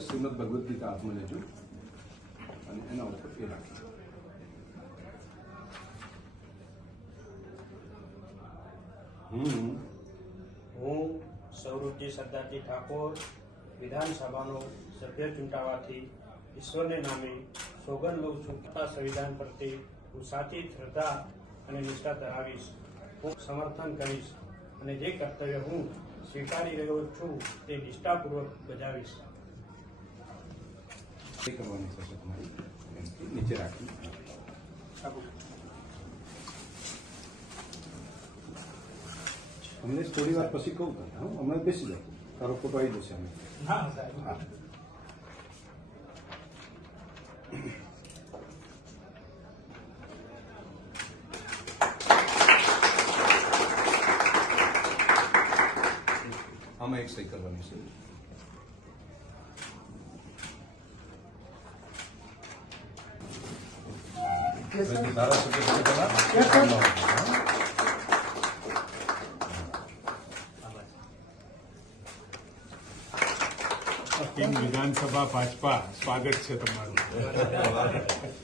શ્રીમદ ભગવદ્ ગીતા હાથમાં લેજો અને એના ઉપર એ રાખજો હું હું સૌરભજી સરદારજી ઠાકોર વિધાનસભાનો સભ્ય ચૂંટાવાથી ઈશ્વરને નામે સોગંદ લઉં છું. તથા સંવિધાન પ્રત્યે હું સાચી શ્રદ્ધા અને નિષ્ઠા ધરાવીશ. હું સમર્થન કરીશ અને જે કર્તવ્ય હું સ્વીકારી રહ્યો છું તે નિષ્ઠાપૂર્વક બજાવીશ. એ કરવાની થશે તમારી એમથી નીચે રાખી અમને થોડી વાર પછી કહું તને હા હમણાં બેસી જાઓ તારો ફોટો આવી જશે અમે હા આમાં એક સહી કરવાની છે ધારાસભ્ય સાથે તમારા ટીમ વિધાનસભા ભાજપા સ્વાગત છે તમારું